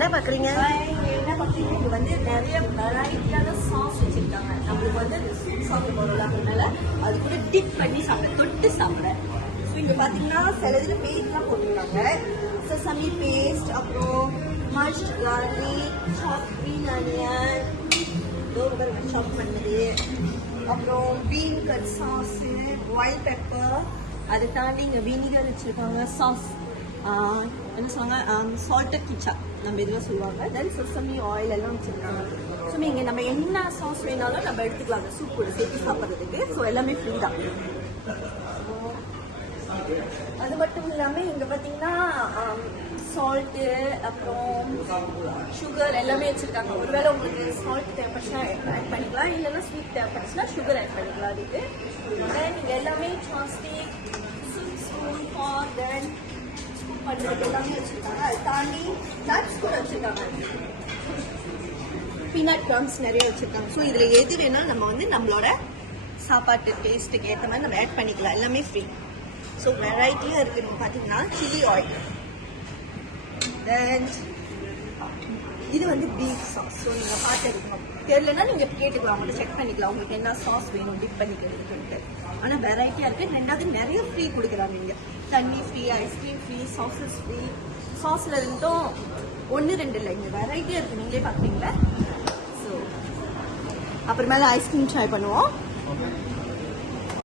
என்ன பாக்குறீங்க? என்ன பாக்குறீங்க? இது வந்து நிறைய வெரைட்டியான சாஸ் வச்சிருக்காங்க. நம்மளுக்கு வந்து சூப் சாப்பிட போறோம்ல, அதனால அது கூட டிப் பண்ணி சாப்பிட, தொட்டு சாப்பிட. ஸோ இங்க பாத்தீங்கன்னா சில இதுல பேஸ்ட்லாம் போட்டுருக்காங்க. செசமி பேஸ்ட், அப்புறம் மஷ்ட் garlic, சாப் green onion, சாப் பண்ணது, அப்புறம் been cut sauce, white pepper, அதை தாண்டி இங்க வினிகர் வச்சிருக்காங்க, சாஸ் என்ன சொல்லுவாங்க, சால்டட் கிச்சப் நம்ம இதுவாக சொல்லுவாங்க. தென் செசமி ஆயில் எல்லாம் வச்சிருக்காங்க. ஸோ இங்கே நம்ம என்ன சாஸ் வேணாலும் நம்ம எடுத்துக்கலாம் அந்த சூப் கூட சேர்த்து சாப்பிட்றதுக்கு. ஸோ எல்லாமே ஃப்ரீ தான். அது மட்டும் இல்லாமல் இங்கே பார்த்தீங்கன்னா சால்ட்டு, அப்புறம் சுகர் எல்லாமே வச்சுருக்காங்க. ஒருவேளை உங்களுக்கு சால்ட் தேவைப்பட்டுச்சுன்னா ஆட் பண்ணிக்கலாம், இல்லைன்னா ஸ்வீட் தேவைப்பட்டுச்சுன்னா சுகர் ஆட் பண்ணிக்கலாம். அதுக்கு தென் இங்கே எல்லாமே சாஸ்டிக், ஸ்பூன், ஃபார்க், தென் ஸ்கூப் பண்ணுறது எல்லாமே வச்சுருக்காங்க. அதை தாண்டி நட்ஸ் கூட வச்சுருக்காங்க, பீனட் க்ரம்ஸ் நிறைய வச்சுருக்காங்க. ஸோ இதில் எது வேணாலும் நம்ம வந்து நம்மளோட சாப்பாட்டு டேஸ்ட்டுக்கு ஏற்ற மாதிரி நம்ம ஆட் பண்ணிக்கலாம். எல்லாமே ஃப்ரீ. ஸோ வெரைட்டியாக இருக்குது. நீங்கள் பார்த்தீங்கன்னா சில்லி ஆயில், தென் இது வந்து பீஃப் சாஸ். ஸோ நீங்கள் பார்த்துருக்கணும், தெரியலன்னா நீங்கள் கேட்டுக்கலாம், அவங்கள்ட்ட செக் பண்ணிக்கலாம் உங்களுக்கு என்ன சாஸ் வேணும் டிப் பண்ணிக்கிறதுக்குன்ட்டு. ஆனால் வெரைட்டியாக இருக்குது. ரெண்டாவது நிறைய ஃப்ரீ கொடுக்குறாங்க. இங்கே தண்ணி free, ice cream free, sauces free. சாஸில் இருந்தும் 1-2 இல்லை, இங்கே வெரைட்டியாக இருக்குது. நீங்களே பார்க்குறீங்களா? ஸோ அப்புறமேல ஐஸ்கிரீம் ட்ரை பண்ணுவோம்.